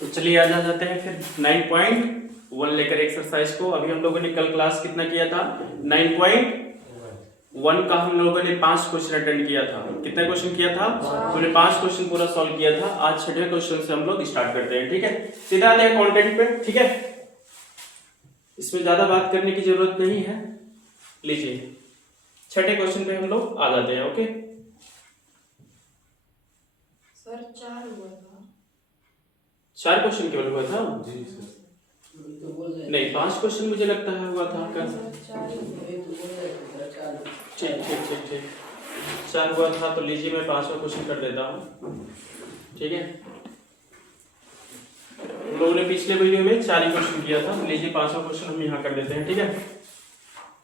तो चलिए आज आ जाते हैं फिर 9.1 लेकर एक्सरसाइज को। अभी हम लोगों ने कल क्लास कितना किया था? 9.1 का हम लोगों ने 5 क्वेश्चन अटेंड किया था। कितना क्वेश्चन किया था? हमने 5 क्वेश्चन पूरा सॉल्व किया था। आज छठे क्वेश्चन से हम लोग स्टार्ट करते हैं। ठीक है, सीधा आते हैं कंटेंट पे। ठीक है, इसमें ज्यादा बात करने की जरूरत नहीं है। लीजिए छठे क्वेश्चन पे हम लोग आ जाते हैं। ओके सर 4 हुआ था। 4 क्वेश्चन केवल हुआ था? जी सर। नहीं 5 क्वेश्चन मुझे लगता है हुआ था कल। ठीक ठीक ठीक ठीक 4 हुआ था। तो लीजिए मैं 5वां क्वेश्चन कर देता हूँ। ठीक है, हम लोगों ने पिछले वीडियो में 4 ही क्वेश्चन किया था। लीजिए 5वां क्वेश्चन हम यहाँ कर देते हैं। ठीक है,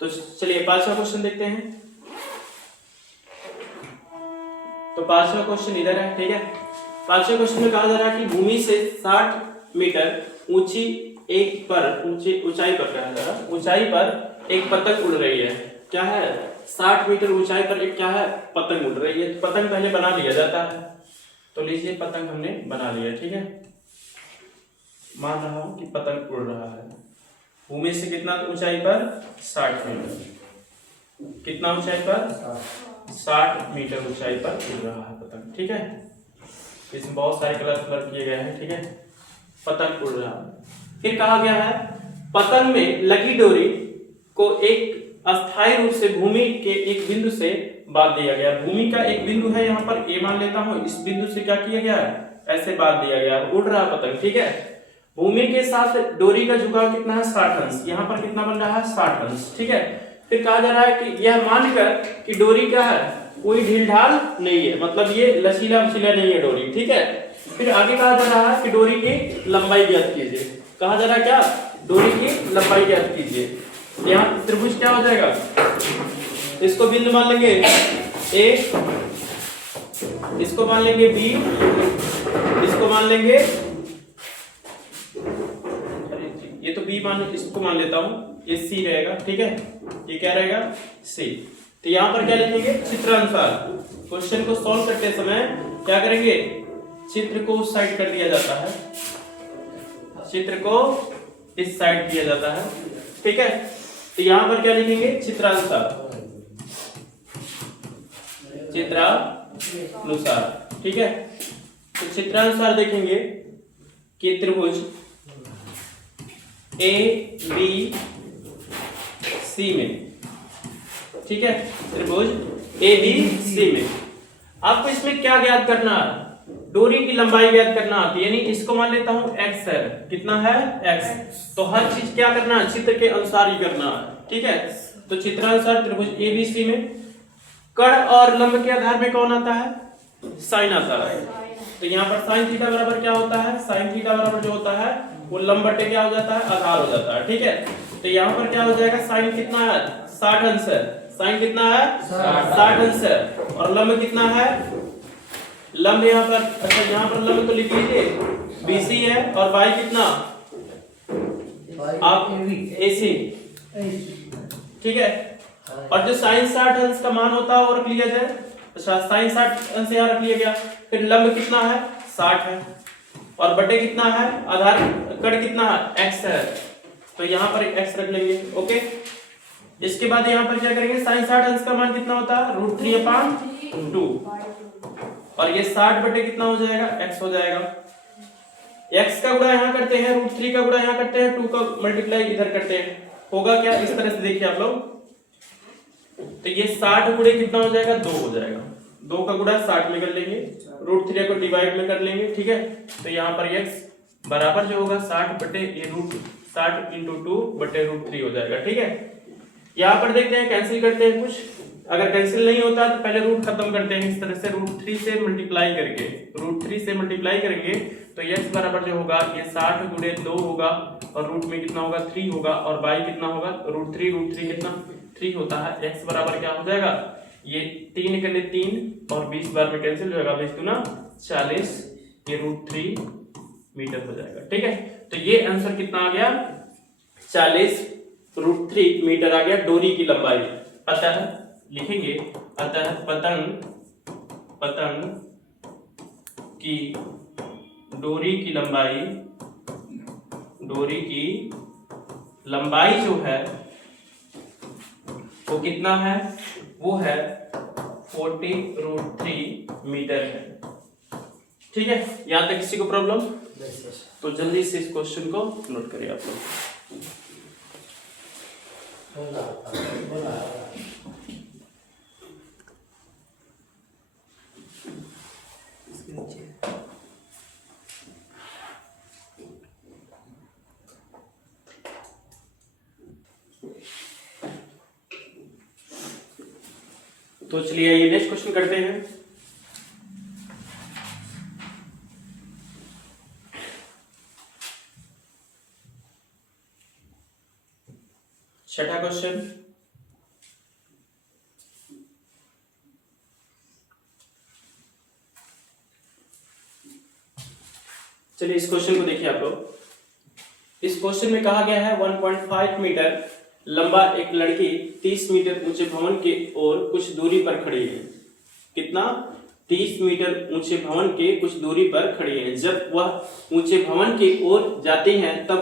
तो चलिए 5वां क्वेश्चन देखते हैं। तो 5वां क्वेश्चन इधर है। ठीक है, 5वें क्वेश्चन में कहा जा रहा है कि भूमि से 60 मीटर ऊंची ऊंचाई पर कहा जा रहा है, ऊंचाई पर एक पतंग उड़ रही है। क्या है? 60 मीटर ऊंचाई पर एक क्या है? पतंग उड़ रही है। तो पतंग पहले बना लिया जाता है। तो लीजिए पतंग हमने बना लिया। ठीक है, मान रहा हूं कि पतंग उड़ रहा है भूमि से कितना ऊंचाई पर? 60 मीटर। कितना ऊंचाई पर? 60 मीटर ऊंचाई पर उड़ रहा है पतंग। ठीक है, इसमें बहुत सारे कलर किए गए हैं। ठीक है, पतंग उड़ रहा है। फिर कहा गया है पतंग में लगी डोरी को एक अस्थायी रूप से भूमि के एक बिंदु से बांध दिया गया। भूमि का एक बिंदु है यहाँ पर, ए मान लेता हूँ। इस बिंदु से क्या किया गया है? ऐसे बांध दिया गया, उड़ रहा पतंग। ठीक है, भूमि के साथ डोरी का झुकाव कितना है? 60 अंश। यहाँ पर कितना बन रहा है? 60 अंश। ठीक है, फिर कहा जा रहा है कि यह मानकर कि डोरी क्या है? कोई ढील ढाल नहीं है, मतलब ये लचीला वचीला नहीं है डोरी। ठीक है, फिर आगे कहा जा रहा है कि डोरी की लंबाई ज्ञात कीजिए। कहा जा रहा है क्या? डोरी की लंबाई ज्ञात कीजिए। यहाँ त्रिभुज क्या हो जाएगा? इसको बिंदु मान लेंगे ए, इसको मान लेंगे बी, इसको मान लेंगे, ये तो बी मान, इसको मान लेता हूं, ये सी रहेगा। ठीक है, ये क्या रहेगा? सी। तो यहां पर क्या लिखेंगे? चित्रानुसार। क्वेश्चन को सॉल्व करते समय क्या करेंगे? चित्र को उस साइड कर दिया जाता है, चित्र को इस साइड किया जाता है। ठीक है, तो यहां पर क्या लिखेंगे? चित्रानुसार, चित्रानुसार। ठीक है, तो चित्रानुसार देखेंगे कि त्रिभुज ए बी सी में, ठीक है, त्रिभुज ए बी सी में आपको इसमें क्या ज्ञात करना है? डोरी की लंबाई ज्ञात करना आती है। यानी इसको मान लेता हूं x है। कितना है? x। तो हर चीज क्या करना है? चित्र के अनुसार ही करना है। ठीक है, तो चित्रानुसार त्रिभुज एबीसी में कर्ण और लंब के आधार में कौन आता है? साइन आता है। तो यहाँ पर साइन थीटा बराबर क्या होता है? साइन थीटा बराबर जो होता है वो लंब बटे क्या हो जाता है? आधार हो जाता है। ठीक है, तो यहाँ पर क्या हो जाएगा? साइन कितना है? 60 अंश है। साइन कितना है? 60 अंश है। और लंब कितना है? लंब यहाँ पर, अच्छा यहाँ पर लंब तो लिख लीजिए BC है। और y कितना? आप AC। ठीक है, और जो साइन 60 अंश का मान होता है वो रख लिया जाए। अच्छा, साइन 60 अंश यहाँ रख लिया गया। फिर लंब कितना है? 60 है। और बटे कितना है? आधार कर्ण कितना है? x है। तो यहाँ पर x रख लेंगे। ओके, इसके बाद यहाँ पर क्या करेंगे? साइन 60 अंश का मान कितना होता है? √3/2। और ये 60 बटे कितना हो जाएगा? x हो जाएगा। x का गुणा यहाँ करते हैं, √3 का गुणा यहाँ करते हैं, 2 का मल्टीप्लाई इधर करते हैं। होगा क्या? इस तरह से देखिए आप लोग, तो ये 60 गुणे कितना हो जाएगा? 2 हो जाएगा। 2 का गुणा 60 में कर लेंगे, √3 को डिवाइड में कर लेंगे। ठीक है, तो यहाँ पर x बराबर जो होगा 60 बटे ये √60 × 2 बटे √3 हो जाएगा। ठीक है, यहाँ पर देखते हैं, कैंसिल करते हैं कुछ। अगर कैंसिल नहीं होता तो पहले रूट खत्म करते हैं इस तरह से, √3 से मल्टीप्लाई करके, √3 से मल्टीप्लाई करेंगे तो x बराबर जो होगा ये 60 गुणे 2 होगा, और रूट में कितना होगा? 3 होगा, और y कितना होगा? √3 कितना? 3 होता है। x बराबर क्या हो जाएगा? ये 3 निकले 3 और 20 बार में कैंसिल हो जाएगा, 20 दूना 40, ये √3 मीटर हो जाएगा। ठीक है, तो ये आंसर कितना आ गया? 40 √3 मीटर आ गया डोरी की लंबाई। अतः लिखेंगे, अतः पतंग की डोरी की लंबाई जो है वो कितना है, वो है 40√3 मीटर है। ठीक है, यहां तक किसी को प्रॉब्लम? तो जल्दी से इस क्वेश्चन को नोट करिए आप लोग। तो चलिए ये नेक्स्ट क्वेश्चन करते हैं। छठा क्वेश्चन, चलिए इस क्वेश्चन को देखिए आप लोग। इस क्वेश्चन में कहा गया है 1.5 मीटर लंबा एक लड़की 30 मीटर ऊंचे भवन के ओर कुछ दूरी पर खड़ी है। कितना? 30 मीटर ऊंचे भवन के कुछ दूरी पर खड़ी है। जब वह ऊंचे भवन की ओर जाती हैं तब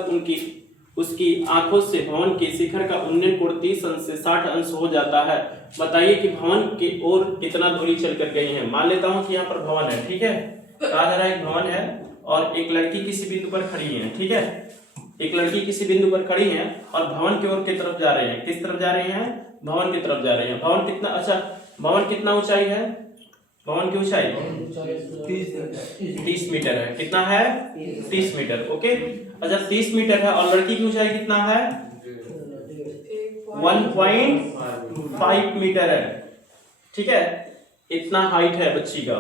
उसकी आंखों से भवन के शिखर का उन्नयन कोण 30 अंश से 60 अंश हो जाता है। बताइए कि भवन की ओर कितना दूरी चल कर गई है। मान लेता हूं कि यहाँ पर भवन है, ठीक है, कहा जा रहा है एक भवन है और एक लड़की किसी बिंदु पर खड़ी है। ठीक है, एक लड़की किसी बिंदु पर खड़ी है और भवन की ओर की तरफ जा रहे हैं। किस तरफ जा रहे हैं? भवन की तरफ जा रहे हैं। भवन कितना, अच्छा भवन कितना ऊंचाई है? भवन की ऊंचाई 30 मीटर है। कितना है? 30 मीटर। ओके, अच्छा 30 मीटर है और लड़की की ऊंचाई कितना है? 1.5 मीटर है। ठीक है, इतना हाइट है बच्ची का।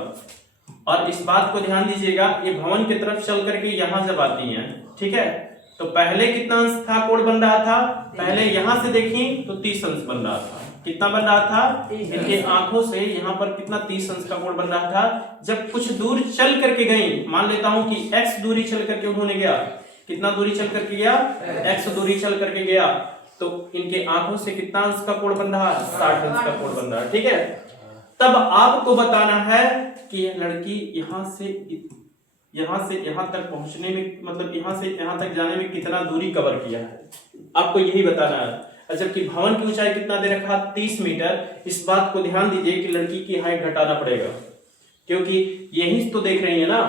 और इस बात को ध्यान दीजिएगा, ये भवन की तरफ चल करके यहां जब आती हैं, ठीक है, तो पहले कितना अंश था कोण बन रहा था? पहले यहां से देखें तो 30 अंश बन रहा था। कितना बन रहा था? इनके आंखों से यहाँ पर कितना 30 अंश का कोण बन रहा था। जब कुछ दूर चल करके गई, मान लेता हूं कि x दूरी चल करके उन्होंने गया, कितना दूरी चल करके गया? x दूरी चल करके गया, तो इनके आंखों से कितना अंश का कोण बन रहा है? 60 अंश का कोण बन रहा है। ठीक है, तब आपको बताना है कि यह लड़की यहां से यहां तक पहुंचने में, मतलब यहां से यहां तक जाने में कितना दूरी कवर किया है, आपको यही बताना है। जबकि भवन की ऊंचाई कितना दे रखा? 30 मीटर। इस बात को ध्यान दीजिए कि लड़की की हाइट घटाना पड़ेगा, क्योंकि यही तो देख रही है ना।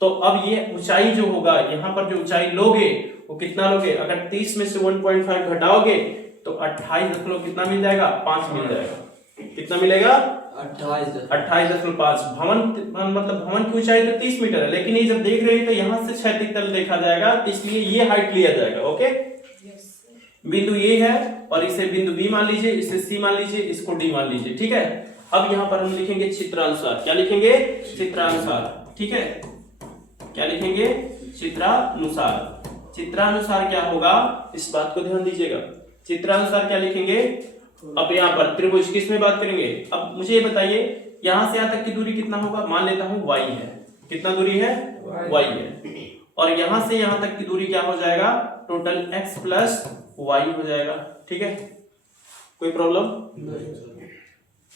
तो अब ये ऊंचाई जो होगा, यहाँ पर जो ऊंचाई लोगे वो कितना लोगे? अगर 30 में से 1.5 घटाओगे तो 28 कितना मिल जाएगा? 5 मिल जाएगा। कितना मिलेगा? 28.5। भवन मतलब भवन की ऊंचाई तो 30 मीटर है, लेकिन ये जब देख रहे हैं तो यहाँ से क्षैतिज तल देखा जाएगा, इसलिए ये हाइट लिया जाएगा। ओके, बिंदु ये है और इसे बिंदु बी मान लीजिए, इसे सी मान लीजिए, इसको डी मान लीजिए। ठीक है, अब यहाँ पर हम लिखेंगे चित्रानुसार। क्या लिखेंगे? चित्रानुसार। ठीक है, क्या लिखेंगे? चित्रानुसार। चित्रानुसार क्या होगा, इस बात को ध्यान दीजिएगा। चित्रानुसार क्या लिखेंगे? अब यहाँ पर त्रिभुज किस में बात करेंगे? अब मुझे ये बताइए, यहां से यहां तक की दूरी कितना होगा? मान लेता हूं y है। कितना दूरी है? y है। और यहां से यहां तक की दूरी क्या हो जाएगा? टोटल x प्लस y हो जाएगा। ठीक है, कोई प्रॉब्लम?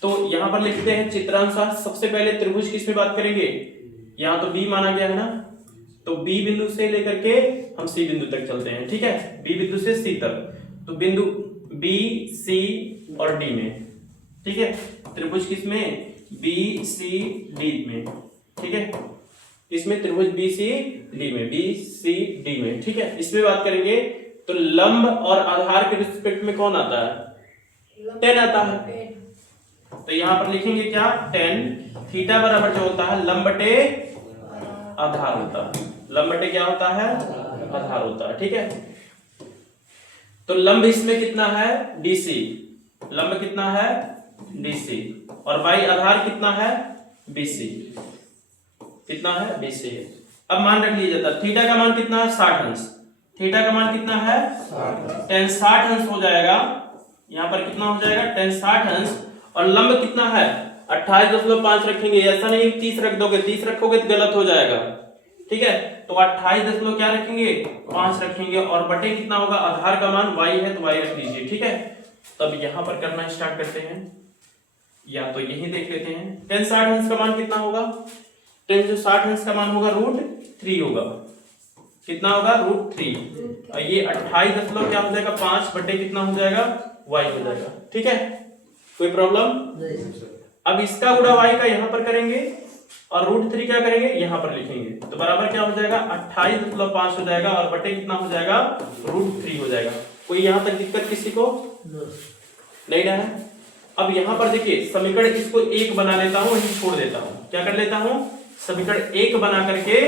तो यहां पर लिखते हैं चित्रानुसार। सबसे पहले त्रिभुज किस में बात करेंगे? यहाँ तो b माना गया है ना, तो b बिंदु से लेकर के हम c बिंदु तक चलते हैं। ठीक है, b बिंदु से c तक, तो बिंदु b, c और d में। ठीक है, त्रिभुज किस में? b, c, d में। ठीक है, इसमें त्रिभुज b, c, d में, b, c, d में। ठीक है, इसमें बात करेंगे तो लंब और आधार के रिस्पेक्ट में कौन आता है? 10 आता है। तो यहां पर लिखेंगे क्या? 10 थीटा बराबर जो होता है लंब बटे आधार होता है। लंब बटे क्या होता है? आधार होता है। ठीक है, तो लंब इसमें कितना है? DC। लंब कितना है? DC। और बाई आधार कितना है? BC। कितना है? BC। अब मान रख लिया जाता है थीटा का मान कितना है? 60 अंश। थीटा का मान कितना है? 10 60 अंश हो जाएगा। यहाँ पर कितना हो जाएगा? 10 60 अंश। और लंब कितना है? 28.5 रखेंगे। ऐसा नहीं 30 रख दोगे, 30 रखोगे तो गलत हो जाएगा। ठीक है, तो 28 क्या रखेंगे? 5 रखेंगे। और बटे कितना होगा? आधार का मान y है तो y रख लीजिए। ठीक है, तब यहां पर करना स्टार्ट करते हैं, या तो यही देख लेते हैं। 10 60 अंश का मान कितना होगा? टेन जो 60 अंश का मान होगा √3 होगा। कितना होगा? √3। और ये 28 दशमलव क्या हो जाएगा? 5 बटे कितना हो जाएगा? y हो जाएगा। ठीक है, कोई प्रॉब्लम? अब इसका गुणा y का यहाँ पर करेंगे और √3 क्या करेंगे? यहाँ पर लिखेंगे, तो बराबर क्या हो जाएगा? 28.5 हो जाएगा और बटे कितना हो जाएगा? √3 हो जाएगा। कोई यहाँ तक दिक्कत किसी को नहीं ना है? अब यहाँ पर देखिए समीकरण इसको 1 बना लेता हूँ, वहीं छोड़ देता हूँ। क्या कर लेता हूँ? समीकरण 1 बना करके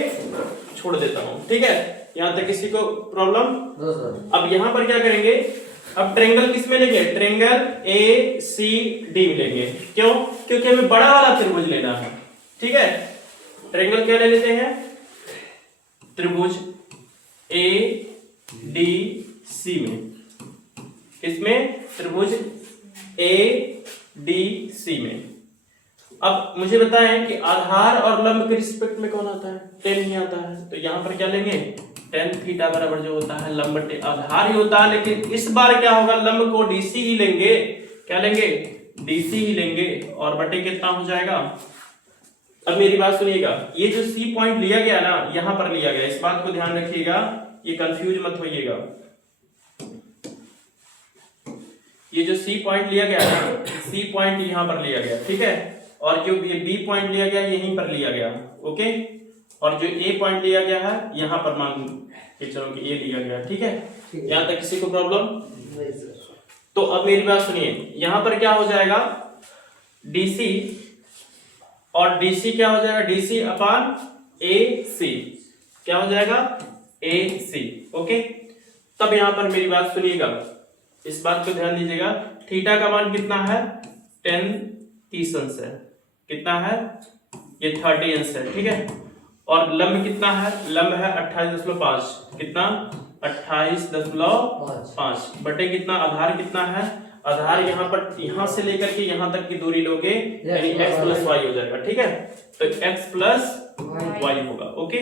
छोड़ देता हूँ। ठीक है, यहाँ तक किसी को प्रॉब्लम? अब यहाँ पर क्या करेंगे? अब ट्रेंगल किस में लेंगे? ट्रेंगल ACD में लेंगे। क्यों? क्योंकि हमें बड़ा वाला त्रिभुज लेना है। ठीक है, ट्रेंगल क्या ले लेते हैं? त्रिभुज ADC में। इसमें त्रिभुज ADC में। अब मुझे बताएं कि आधार और लंब के रिस्पेक्ट में कौन आता है? टेन ही आता है। तो यहाँ पर क्या लेंगे? टेन थीटा बराबर जो होता है लंब बटे आधार ही होता है, लेकिन इस बार क्या होगा? लंब को DC ही लेंगे। क्या लेंगे? DC ही लेंगे और बटे कितना हो जाएगा? अब मेरी बात सुनिएगा, ये जो C पॉइंट लिया गया ना, यहां पर लिया गया, इस बात को ध्यान रखिएगा, ये कंफ्यूज मत होइएगा। ये जो C पॉइंट लिया गया ना, C पॉइंट यहां पर लिया गया। ठीक है, और जो ये B पॉइंट लिया गया यहीं पर लिया गया। ओके, और जो A पॉइंट लिया गया है यहां पर मान के चलो कि A लिया गया। ठीक है, यहां तक किसी को प्रॉब्लम नहीं सर? तो अब मेरी बात सुनिए, यहां पर क्या हो जाएगा? DC और DC क्या हो जाएगा? DC अपान AC क्या हो जाएगा? AC। ओके, तब यहां पर मेरी बात सुनिएगा, इस बात को ध्यान दीजिएगा, थीटा का मान कितना है? 10 अंश है। कितना है? ये 30 अंश है। ठीक है, और लंब कितना है? लंब है 28.5। कितना? 28.5 बटे कितना? आधार कितना है? आधार यहाँ पर यहाँ से लेकर के यहाँ तक की दूरी लोगे यानी x + y हो जाएगा। ठीक है, तो x + y होगा। ओके,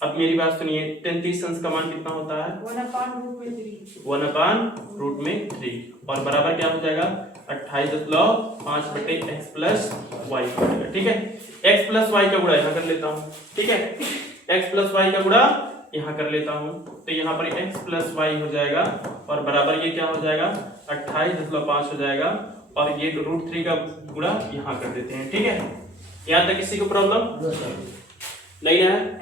अब मेरी बात सुनिए, 10 अंश का मान कितना होता है? 1/√3 और बराबर क्या हो जाएगा? 28.5 बटे x + y हो जाएगा। ठीक है, x + y का गुणा यहाँ कर लेता हूँ। ठीक है, x + y का गुणा यहाँ कर लेता हूँ, तो यहाँ पर x + y हो जाएगा और बराबर ये क्या हो जाएगा? 28.5 हो जाएगा और ये √3 का गुणा यहाँ कर देते हैं। ठीक है, यहाँ तक किसी को प्रॉब्लम नहीं है?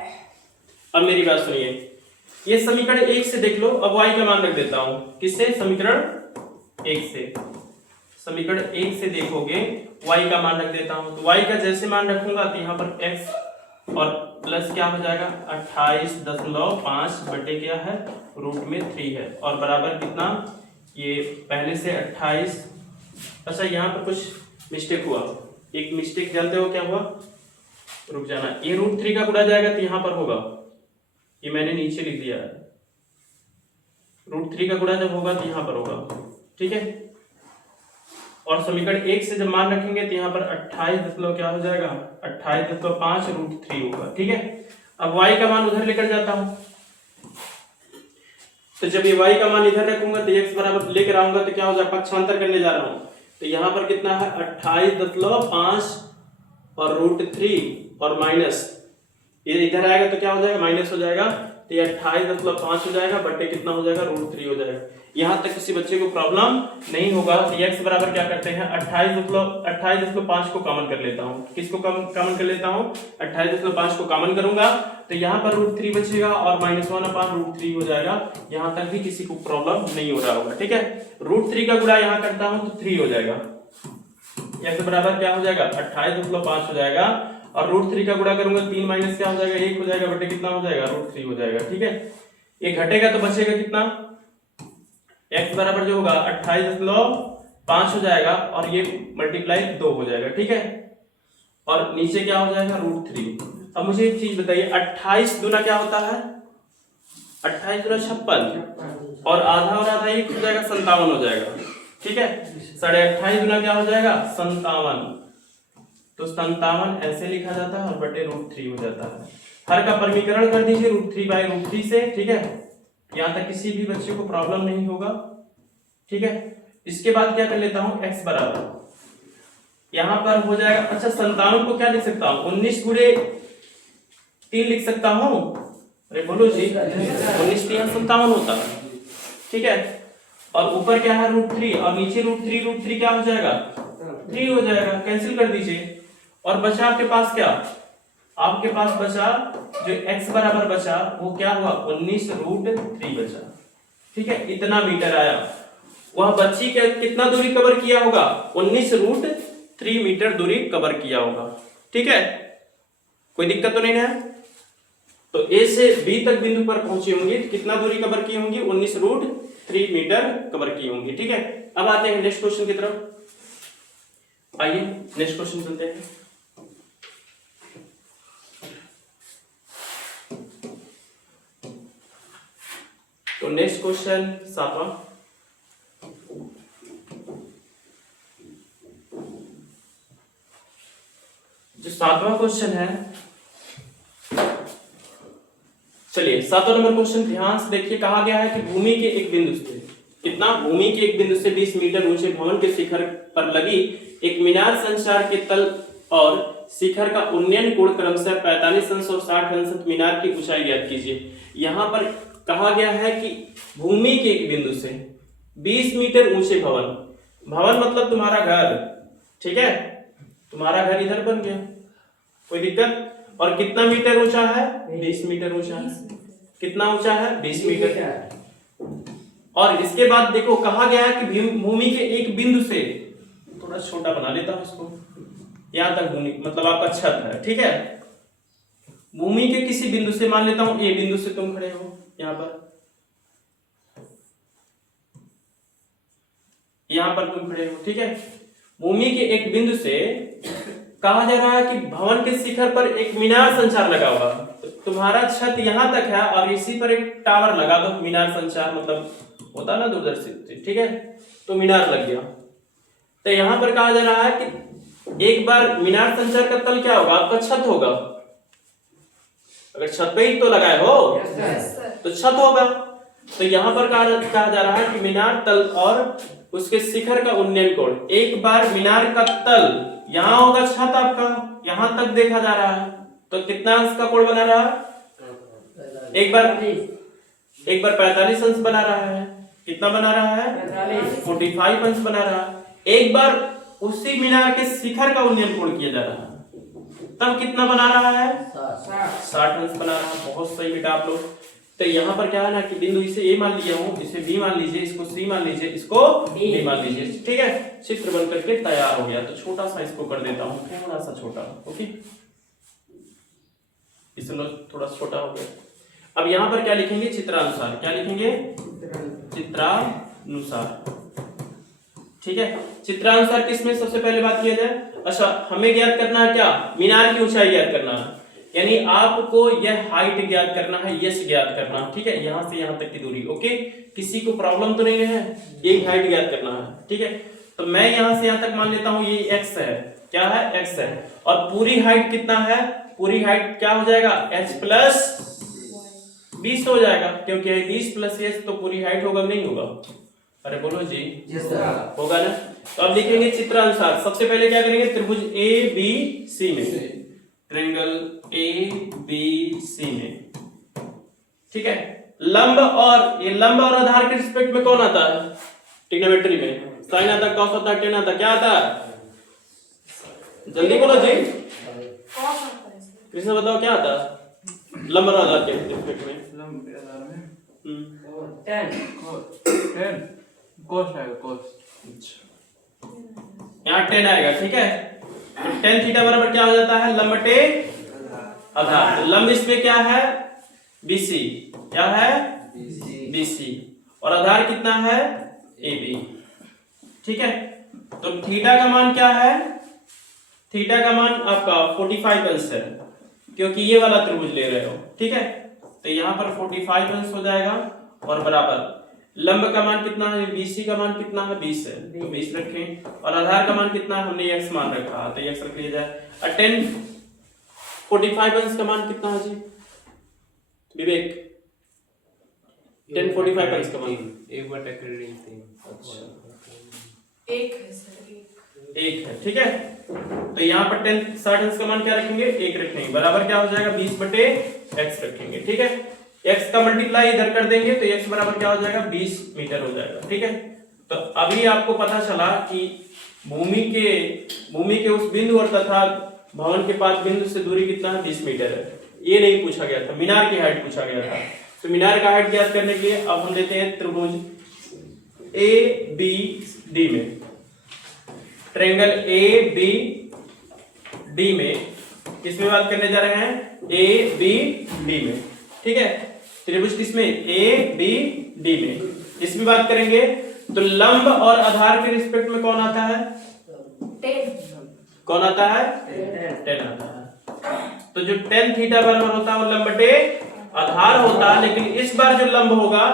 अब मेरी बात सुनिए, ये समीकरण 1 से देख लो। अब y का मान रख देता हूँ। किससे? समीकरण 1 से। समीकरण 1 से देखोगे y का मान रख देता हूँ, तो y का जैसे मान रखूंगा तो यहाँ पर x और प्लस क्या हो जाएगा? 28.5 बटे क्या है? √3 है और बराबर कितना? ये पहले से 28। अच्छा, यहाँ पर कुछ मिस्टेक हुआ। एक मिस्टेक जानते हो क्या हुआ? रुक जाना, ये √3 का गुणा जाएगा तो यहाँ पर होगा, ये मैंने नीचे लिख दिया है। √3 का गुणा जब होगा तो यहाँ पर होगा। ठीक है, और समीकरण 1 से जब मान रखेंगे तो यहाँ पर 28 क्या हो जाएगा? 28.5 √3 होगा। ठीक है, अब y का मान उधर लेकर जाता हूं, तो जब ये y का मान इधर रखूंगा तो x बराबर लेकर आऊंगा तो क्या हो जाएगा? पक्षांतर करने जा रहा हूं, तो यहाँ पर कितना है? 28.5 और √3 और माइनस, ये इधर आएगा तो क्या हो जाएगा? माइनस हो जाएगा, तो ये 28.5 हो जाएगा बटे कितना हो जाएगा? √3 हो जाएगा। यहाँ तक किसी बच्चे को प्रॉब्लम नहीं होगा। तो x बराबर क्या करते हैं? 28.5 को कॉमन कर लेता हूँ। किसको कॉमन कर लेता हूँ? 28.5 को कॉमन करूंगा तो यहाँ पर √3 बचेगा और -1/√3 हो जाएगा। यहाँ तक भी किसी को प्रॉब्लम नहीं हो रहा होगा। ठीक है, √3 का गुणा यहाँ करता हूँ तो 3 हो जाएगा। x बराबर क्या हो जाएगा? 28.5 हो जाएगा और √3 का गुणा करूंगा 3 माइनस क्या हो जाएगा? 1 हो जाएगा बटे कितना हो जाएगा? √3 हो जाएगा। ठीक है, ये घटेगा तो बचेगा कितना? x बराबर जो होगा 28.5 हो जाएगा और ये मल्टीप्लाई 2 हो जाएगा। ठीक है, और नीचे क्या हो जाएगा? √3। अब मुझे एक चीज बताइए, 28 दूना क्या होता है? 28 दूना 56 और आधा 1 हो जाएगा 57 हो जाएगा। ठीक है, 28.5 दूना क्या हो जाएगा? 57। तो 57 ऐसे लिखा जाता है और बटे √3 हो जाता है। हर का परमीकरण कर दीजिए √3/√3 से। ठीक है, यहाँ तक किसी भी बच्चे को प्रॉब्लम नहीं होगा। ठीक है, इसके बाद क्या कर लेता हूँ? x बराबर यहाँ पर हो जाएगा। अच्छा, 57 को क्या लिख सकता हूँ? 19 गुणे 3 लिख सकता हूँ? अरे बोलो जी, 19 3 57 होता है, ठीक है। और ऊपर क्या है √3 और नीचे √3 क्या हो जाएगा 3 हो जाएगा, कैंसिल कर दीजिए। और बचा आपके पास क्या, आपके पास बचा जो x बराबर बचा वो क्या हुआ 19√3 बचा, ठीक है। इतना मीटर आया, वह बच्ची के कितना दूरी कवर किया होगा 19√3 मीटर दूरी कवर किया होगा, ठीक है। कोई दिक्कत तो नहीं है। तो A से B तक बिंदु पर पहुंची होंगी, कितना दूरी कवर की होंगी 19√3 मीटर कवर की होंगी, ठीक है। अब आते हैं नेक्स्ट क्वेश्चन की तरफ। आइए नेक्स्ट क्वेश्चन चलते हैं। तो नेक्स्ट क्वेश्चन 7वां, जो 7वां क्वेश्चन है, चलिए 7वां नंबर क्वेश्चन ध्यान से देखिए। कहा गया है कि भूमि के एक बिंदु से कितना, भूमि के एक बिंदु से 20 मीटर ऊंचे भवन के शिखर पर लगी एक मीनार संचार के तल और शिखर का उन्नयन कोण क्रमशः 45 अंश और 60 अंश मीनार की ऊंचाई ज्ञात कीजिए। यहां पर कहा गया है कि भूमि के एक बिंदु से 20 मीटर ऊंचे भवन, भवन मतलब तुम्हारा घर, ठीक है, तुम्हारा घर इधर बन गया, कोई दिक्कत। और कितना मीटर ऊंचा है 20 मीटर ऊंचा है, कितना ऊंचा है 20 मीटर। और इसके बाद देखो कहा गया है कि भूमि के एक बिंदु से, थोड़ा छोटा बना लेता हूं इसको, यहां तक भूमि मतलब आपका छत है, ठीक है। भूमि के किसी बिंदु से, मान लेता हूं ए बिंदु से तुम खड़े हो यहां पर तुम खड़े हो, ठीक है। भूमि के एक बिंदु से कहा जा रहा है कि भवन के शिखर पर एक मीनार संचार लगा हुआ, तो तुम्हारा छत यहां तक है और इसी पर एक टावर लगा दो, मीनार संचार मतलब होता ना दूरदर्शी, ठीक है। तो मीनार लग गया। तो यहां पर कहा जा रहा है कि एक बार मीनार संचार का तल क्या होगा, आपका छत होगा। अगर छत पे ही तो लगाए हो तो छत होगा। तो यहां पर कहा जा रहा है कि मीनार तल और उसके शिखर का उन्नयन कोण, एक बार मीनार का तल यहां होगा, छत आपका यहां तक देखा जा रहा है, तो कितना अंश का कोण बना रहा है, एक बार 45 अंश बना रहा है, कितना बना रहा है 45 अंश बना रहा है। एक बार उसी मीनार के शिखर का उन्नयन कोण किया जा रहा है, तब कितना बना रहा है 60 अंश बना रहा है। बहुत सही बेटा आप लोग। तो यहाँ पर क्या है ना कि बिंदु इसे ए मान लिया हूं, इसे बी मान लीजिए, इसको सी मान लीजिए, इसको डी मान लीजिए, ठीक है। चित्र बन करके तैयार हो गया। तो छोटा सा इसको कर देता हूं, थोड़ा सा छोटा, ओके, इसमें थोड़ा छोटा हो गया। अब यहाँ पर क्या लिखेंगे चित्रानुसार, क्या लिखेंगे चित्रानुसार, ठीक है। चित्रानुसार किसमें सबसे पहले बात किया जाए, अच्छा हमें ज्ञात करना है क्या, मीनार की ऊंचाई ज्ञात करना है, यानी आपको यह हाइट ज्ञात करना है, यश ज्ञात करना है, ठीक है। यहां से यहां तक की दूरी, ओके। किसी को प्रॉब्लम तो नहीं है, ये हाइट ज्ञात करना है, ठीक है। तो मैं यहां से यहां तक मान लेता हूं ये x है, क्या है x है, और पूरी हाइट कितना है, पूरी हाइट क्या हो जाएगा h प्लस 20 हो जाएगा, क्योंकि 20 प्लस h तो पूरी हाइट होगा नहीं होगा, अरे बोलो जी होगा ना। तो अब लिखेंगे चित्रानुसार, सबसे पहले क्या करेंगे, त्रिभुज ए बी सी में, ट्रायंगल ए बी सी में, ठीक है। लंब और ये लंब और आधार के रिस्पेक्ट में कौन आता है, ट्रिग्नोमेट्री में साइन आता है, कॉस आता है, टेन आता है, क्या आता है, जल्दी बोलो जी, कृष्ण बताओ क्या आता है लंब और आधार के रिस्पेक्ट में, लंब आधार में टेन कोस आएगा, कोस यहाँ 10 आएगा, ठीक है। तो tan थीटा बराबर क्या हो जाता है, लंब टे आधार। लंब इसमें क्या है BC, क्या है BC, और आधार कितना है AB, ठीक है। तो थीटा का मान क्या है, थीटा का मान आपका 45 अंश है, क्योंकि ये वाला त्रिभुज ले रहे हो, ठीक है। तो यहाँ पर 45 अंश हो जाएगा, और बराबर लंब का मान कितना है, BC का मान कितना है 20 है, तो 20 रखें, और आधार का मान कितना हमने x मान रखा है, तो x रख लिया जाए। और 10 45 अंश का मान कितना है जी विवेक, 10 45 अंश का मान 1/3। अच्छा एक है सर, 1 है, ठीक है। तो यहाँ पर 10 60 अंश का मान क्या रखेंगे, 1 रखेंगे, बराबर क्या हो जाएगा 20/x रखेंगे, ठीक है। x का मल्टीप्लाई इधर कर देंगे तो x बराबर क्या हो जाएगा 20 मीटर हो जाएगा, ठीक है। तो अभी आपको पता चला कि भूमि के उस बिंदु और तथा भवन के पास बिंदु से दूरी कितना है, 20 मीटर है। ये नहीं पूछा गया था, मीनार की हाइट पूछा गया था। तो मीनार का हाइट ज्ञात करने के लिए अब हम लेते हैं त्रिभुज ABD में, ट्रायंगल ABD में किसमें बात करने जा रहे हैं, ABD में, ठीक है। त्रिभुज किसमें, ABD में, इसमें बात करेंगे तो लंब और आधार के रिस्पेक्ट में कौन आता है, 10 कौन आता है, 10 आता है। तो जो tan थीटा बराबर होता है वो लंब बटे आधार होता है, लेकिन इस बार जो लंब होगा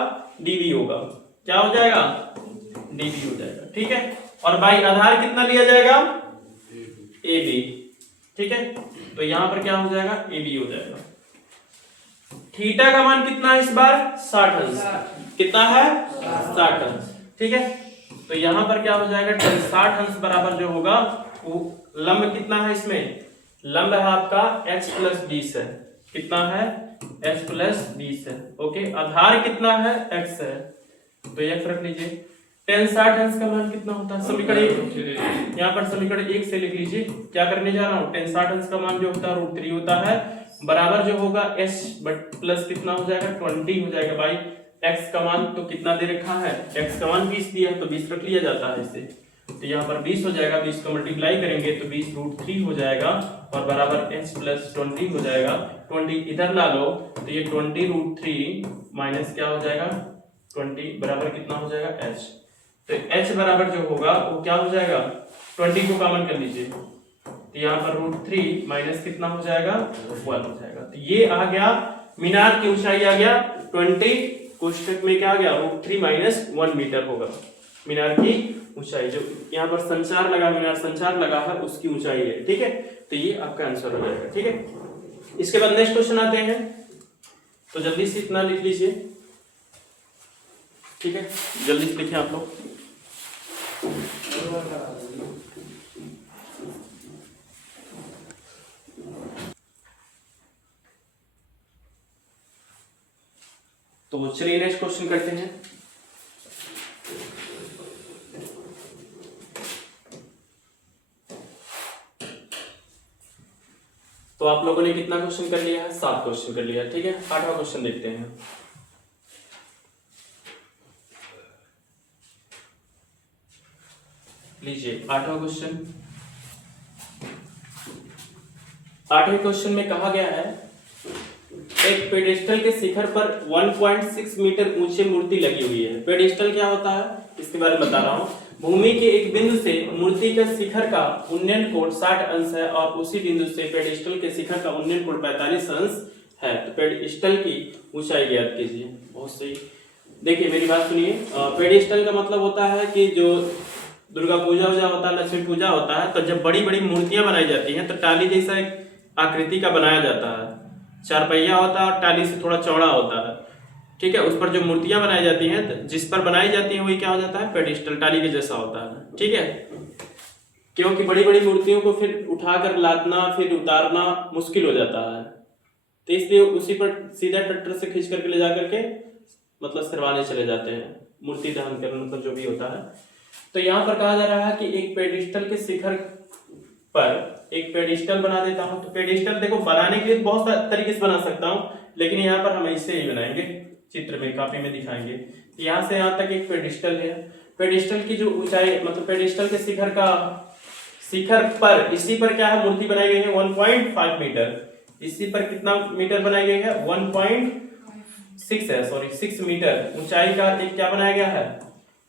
dv होगा, क्या हो जाएगा, dv हो जाएगा, ठीक है। और बाई आधार कितना लिया जाएगा, AB, ठीक है। तो यहां पर क्या हो जाएगा, AB हो जाएगा। थीटा का मान कितना है इस बार, 60 अंश, कितना है 60 अंश, ठीक है। तो यहां पर क्या हो जाएगा, 60 अंश बराबर जो होगा वो लंब कितना है, इसमें लंब है आपका x + 20 है, कितना है x + 20 है, ओके। आधार कितना है, x है, तो x रख लीजिए। tan 60 अंश का मान कितना होता है, समीकरण 1, यहाँ पर समीकरण 1 से लिख लीजिए। क्या करने जा रहा हूँ, tan 60 अंश का मान जो होता है √3 होता है, बराबर जो होगा h प्लस कितना हो जाएगा 20 हो जाएगा। भाई x का मान तो कितना दे रखा है, x का मान 20 दिया है तो 20 रख लिया जाता है इसे। तो यहाँ पर 20 हो जाएगा, 20 का मल्टीप्लाई करेंगे तो 20 √3 हो जाएगा और बराबर h + 20 हो जाएगा। 20 इधर ला लो तो ये 20 √3 माइनस क्या हो जाएगा 20 बराबर कितना हो जाएगा h। तो h बराबर जो होगा वो क्या हो जाएगा, 20 को कॉमन कर लीजिए तो यहाँ पर √3 माइनस कितना हो जाएगा 1 हो जाएगा। तो ये आ गया मीनार की ऊंचाई आ गया 20, कोष्टक में क्या आ गया √3 - 1 मीटर होगा मीनार की ऊंचाई। जो यहाँ पर संचार लगा, मीनार संचार लगा है उसकी ऊंचाई है, ठीक है। तो ये आपका आंसर हो जाएगा, ठीक है। इसके बाद नेक्स्ट क्वेश्चन आते हैं, तो जल्दी से इतना लिख लीजिए, ठीक है, जल्दी से लिखिए आप लोग। तो चलिए नेक्स्ट क्वेश्चन करते हैं। तो आप लोगों ने कितना क्वेश्चन कर लिया है, 7 क्वेश्चन कर लिया है, ठीक है। 8वां क्वेश्चन देखते हैं। लीजिए 8वां क्वेश्चन। 8वें क्वेश्चन में कहा गया है एक पेडेस्टल के शिखर पर 1.6 मीटर ऊंची मूर्ति लगी हुई है। पेडेस्टल क्या होता है इसके बारे में बता रहा हूं। भूमि के एक बिंदु से मूर्ति के शिखर का उन्नयन कोण 60 अंश है और उसी बिंदु से पेडेस्टल के शिखर का उन्नयन कोण 45 अंश है। तो पेडेस्टल की ऊंचाई ज्ञात कीजिए। बहुत सही, देखिए मेरी बात सुनिए। पेडेस्टल का मतलब होता है कि जो दुर्गा पूजा होता है, लक्ष्मी पूजा होता है, तो जब बड़ी बड़ी मूर्तियां बनाई जाती हैं तो टाली जैसा एक आकृति का बनाया जाता है, 4 पहिया होता है और टाली से थोड़ा चौड़ा होता है, ठीक है। उस पर जो मूर्तियां बनाई जाती हैं, जिस पर बनाई जाती हैं वही क्या हो जाता है पेडेस्टल, टाली के जैसा होता है, ठीक है। क्योंकि बड़ी बड़ी मूर्तियों को फिर उठाकर लादना फिर उतारना मुश्किल हो जाता है, तो इसलिए उसी पर सीधा ट्रैक्टर से खींच करके ले जा करके मतलब सरवाने चले जाते हैं, मूर्ति दहन करने मतलब जो भी होता है। तो यहाँ पर कहा जा रहा है कि एक पेडेस्टल के शिखर पर एक पेडेस्टल बना देता हूं। तो पेडेस्टल देखो बनाने के लिए बहुत तरीके से बना सकता हूं, लेकिन यहाँ पर हम इसे ही बनाएंगे, चित्र में कॉपी में दिखाएंगे। यहाँ से यहाँ तक एक पेडेस्टल है। पेडेस्टल की जो ऊंचाई मतलब पेडेस्टल के शिखर पर इसी पर क्या है मूर्ति बनाई गई है 1.5 मीटर। इसी पर कितना मीटर बनाई गई है 1.6 है, सॉरी 6 मीटर ऊंचाई का एक क्या बनाया गया है,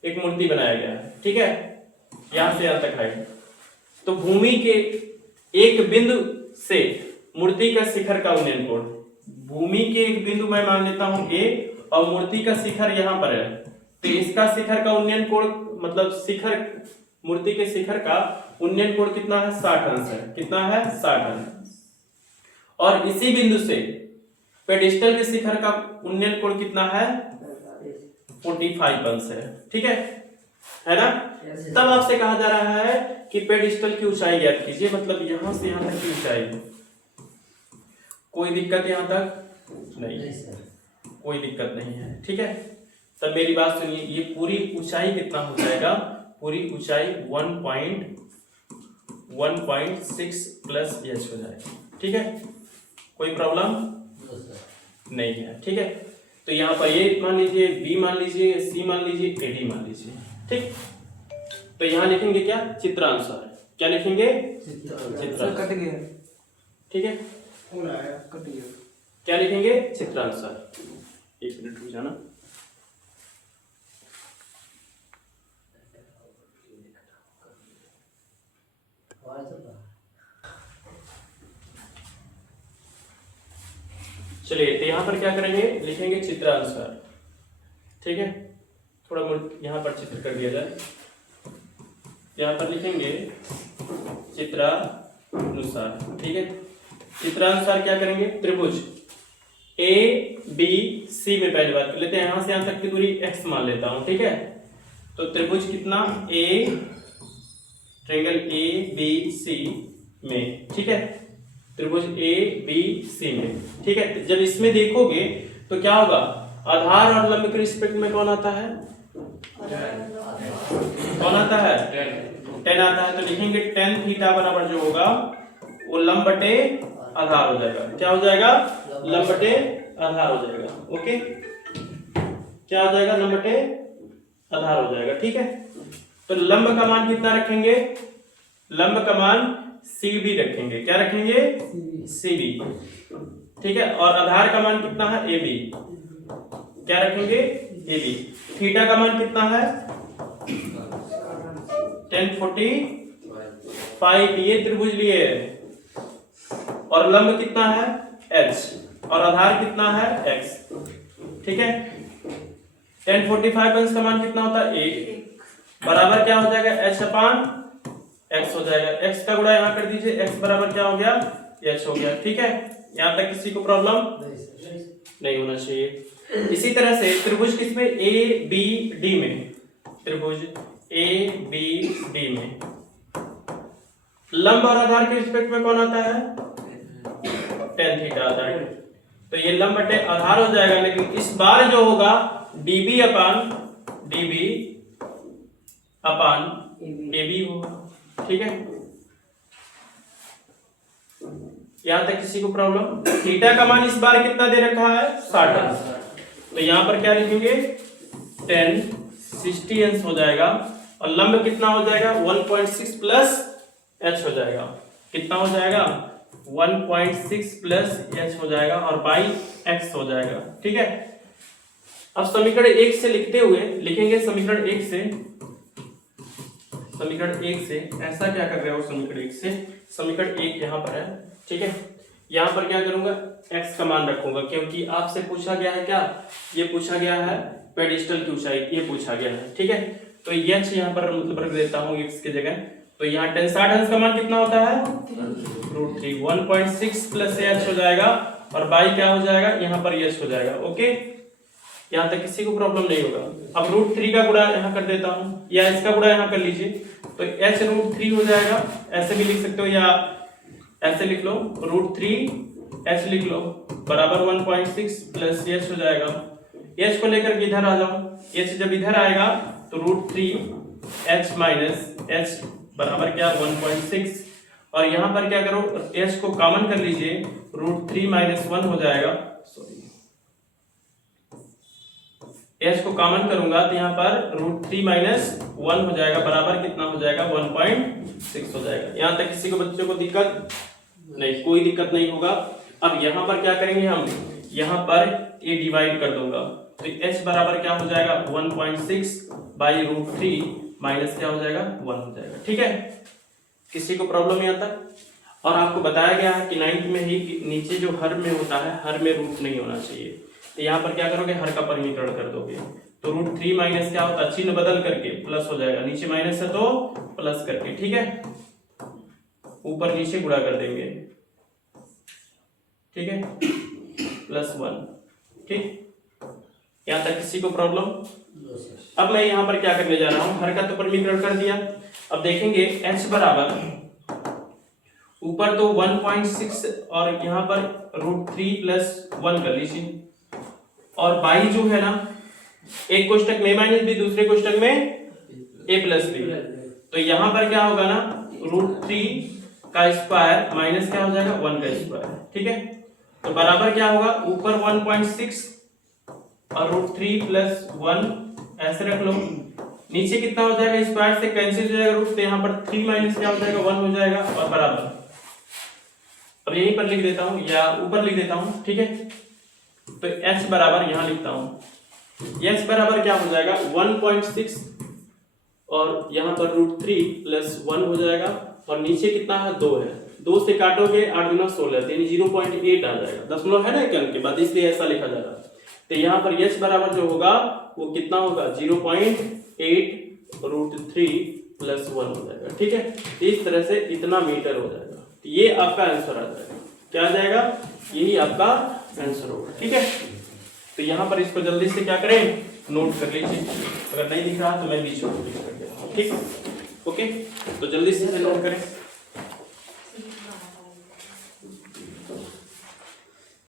एक मूर्ति बनाया गया है, ठीक है। यहाँ से यहाँ तक हाइट। तो भूमि के एक बिंदु से मूर्ति का शिखर का उन्नयन कोण, भूमि के एक बिंदु मैं मान लेता हूं A और मूर्ति का शिखर यहाँ पर है, तो इसका शिखर का उन्नयन कोण मतलब शिखर मूर्ति के शिखर का उन्नयन कोण कितना है 60 अंश है, कितना है 60 अंश। और इसी बिंदु से पेडेस्टल के शिखर का उन्नयन कोण कितना है 45 अंश है, ठीक है। है ना। तब आपसे कहा जा रहा है कि पेडिस्टल की ऊंचाई ज्ञात कीजिए, मतलब यहां से यहां तक की ऊंचाई। कोई दिक्कत यहां तक नहीं, कोई दिक्कत नहीं है, ठीक है। तब मेरी बात सुनिए, ये पूरी ऊंचाई कितना हो जाएगा, पूरी ऊंचाई 1.6 प्लस एच हो जाएगा, ठीक है। कोई प्रॉब्लम नहीं है, ठीक है। तो यहाँ पर ए मान लीजिए, बी मान लीजिए, सी मान लीजिए, एडी मान लीजिए, ठीक। तो यहाँ लिखेंगे क्या, चित्रानुसार। क्या लिखेंगे, चित्रानुसार, कट गया, ठीक है। कट गया। क्या लिखेंगे, चित्रानुसार। एक मिनट रुक जाना। चलिए, तो यहाँ पर क्या करेंगे, लिखेंगे चित्रानुसार, ठीक है। थोड़ा यहाँ पर चित्र कर दिया जाए। यहाँ पर लिखेंगे चित्रानुसार, ठीक है। चित्रानुसार क्या करेंगे, त्रिभुज ए बी सी में पहली बात कर लेते हैं। यहां से यहां तक की दूरी x मान लेता हूं, ठीक है। तो त्रिभुज कितना, ए ट्रायंगल ए बी सी में, ठीक है। त्रिभुज ए बी सी में, ठीक है। जब इसमें देखोगे तो क्या होगा, आधार और लंब के रिस्पेक्ट में कौन आता है, कौन आता है, 10 आता है। तो लिखेंगे tan थीटा बराबर जो होगा वो लंब बटे आधार हो जाएगा। क्या हो जाएगा, लंब बटे आधार हो जाएगा, ओके। क्या हो जाएगा, लंब बटे आधार हो जाएगा, ठीक है। तो लंब का मान कितना रखेंगे, लंब का मान CB रखेंगे। क्या रखेंगे, CB, ठीक है। और आधार का मान कितना है, AB। क्या रखेंगे, AB। थीटा का मान कितना है, 1045, ये त्रिभुज लिए। और लंब कितना है, H, और आधार कितना है, X, ठीक है। 1045 अंश का मान कितना होता है, 1, बराबर क्या हो जाएगा, H अपान X हो जाएगा। X का गुणा यहाँ कर दीजिए, X बराबर क्या हो गया, H हो गया, ठीक है। यहाँ तक किसी को प्रॉब्लम नहीं होना चाहिए। इसी तरह से त्रिभुज किसमें, ABD में, त्रिभुज ABD में लंब और आधार के रिस्पेक्ट में कौन आता है, tan थीटा आता है। तो ये लंब बटे आधार हो जाएगा, लेकिन इस बार जो होगा DB अपान AB होगा, ठीक है। यहां तक किसी को प्रॉब्लम। थीटा का मान इस बार कितना दे रखा है, 60। तो यहां पर क्या लिखेंगे, 1060 अंश हो जाएगा। और लंब कितना हो जाएगा, 1.6 प्लस h हो जाएगा। कितना हो जाएगा, 1.6 प्लस h हो जाएगा, और बाई x हो जाएगा, ठीक है। अब समीकरण 1 से लिखते हुए लिखेंगे, समीकरण 1 से, समीकरण 1 से ऐसा क्या कर रहे हो, समीकरण 1 से, समीकरण 1 यहाँ पर है, ठीक है। यहाँ पर क्या करूंगा, x का मान रखूंगा, क्योंकि आपसे पूछा गया है क्या, ये पूछा गया है पेडिस्टल की ऊंचाई, ये पूछा गया है, ठीक है। तो h यहाँ पर मतलब रख देता हूँ x की जगह। तो यहाँ 1060 अंश का मान कितना होता है, √3, 1.6 प्लस h हो जाएगा, और बाई क्या हो जाएगा, यहाँ पर h हो जाएगा, ओके। यहाँ तक किसी को प्रॉब्लम नहीं होगा। अब √3 का गुणा यहाँ कर देता हूँ, या इसका गुणा यहाँ कर लीजिए, तो h √3 हो जाएगा। ऐसे भी लिख सकते हो, या ऐसे लिख लो, √3 h लिख लो, बराबर 1.6 प्लस h हो जाएगा। h को लेकर इधर आ जाओ, h जब इधर आएगा तो √3 h माइनस h बराबर क्या, 1.6। और यहाँ पर क्या करो, h को कॉमन कर लीजिए, √3 माइनस 1 हो जाएगा, सॉरी, h को कॉमन करूंगा तो यहाँ पर √3 माइनस 1 हो जाएगा, बराबर कितना हो जाएगा, 1.6 हो जाएगा। यहाँ तक किसी को बच्चों को दिक्कत नहीं, कोई दिक्कत नहीं होगा। अब यहाँ पर क्या करेंगे हम, यहाँ पर ये डिवाइड कर दूंगा, तो h बराबर क्या हो जाएगा, 1.6 बाई √3 माइनस क्या हो जाएगा, 1 हो जाएगा, ठीक है। किसी को प्रॉब्लम नहीं आता। और आपको बताया गया है कि 9th में ही नीचे जो हर में होता है, हर में रूट नहीं होना चाहिए। तो यहाँ पर क्या करोगे, हर का परिमीकरण कर दोगे, तो √3 माइनस क्या होता है, चिन्ह बदल करके प्लस हो जाएगा, नीचे माइनस है तो प्लस करके, ठीक है। ऊपर नीचे गुणा कर देंगे, ठीक है, +1, ठीक। यहाँ तक किसी को प्रॉब्लम, अब मैं यहाँ पर क्या करने जा रहा हूँ, हर का तो परमीकरण कर दिया। अब देखेंगे h बराबर ऊपर तो 1.6 और यहाँ पर √3 + 1 कर लीजिए, और बाई जो है ना, एक कोष्टक में -b दूसरे कोष्टक में a + b, तो यहाँ पर क्या होगा ना, √3 का स्क्वायर माइनस क्या हो जाएगा 1 का स्क्वायर, ठीक है। तो बराबर क्या होगा, ऊपर 1.6 और √3 + 1 ऐसे रख लो, नीचे कितना हो जाएगा, स्क्वायर से कैंसिल हो जाएगा रूट, तो यहाँ पर 3 माइनस क्या हो जाएगा 1 हो जाएगा, और बराबर। अब यहीं पर लिख देता हूँ या ऊपर लिख देता हूँ, ठीक है। तो h बराबर यहाँ लिखता हूँ, h बराबर क्या हो जाएगा 1.6 और यहाँ पर √3 + 1 हो जाएगा, और नीचे कितना है 2 है, 2 से काटोगे 8 × 16 यानी 0.8 आ जाएगा, दशमलव है ना एक अंक के बाद, इसलिए ऐसा लिखा जा रहा है। तो यहाँ पर h बराबर जो होगा वो कितना होगा 0.8 √3 + 1 हो जाएगा, ठीक है। इस तरह से इतना मीटर हो जाएगा, तो ये आपका आंसर आ जाएगा। क्या आ जाएगा, यही आपका आंसर होगा, ठीक है। तो यहाँ पर इसको जल्दी से क्या करें, नोट कर लीजिए, अगर नहीं दिख रहा तो मैं बीच में लिख कर देता हूँ, ठीक। ओके, तो जल्दी से नोट करें।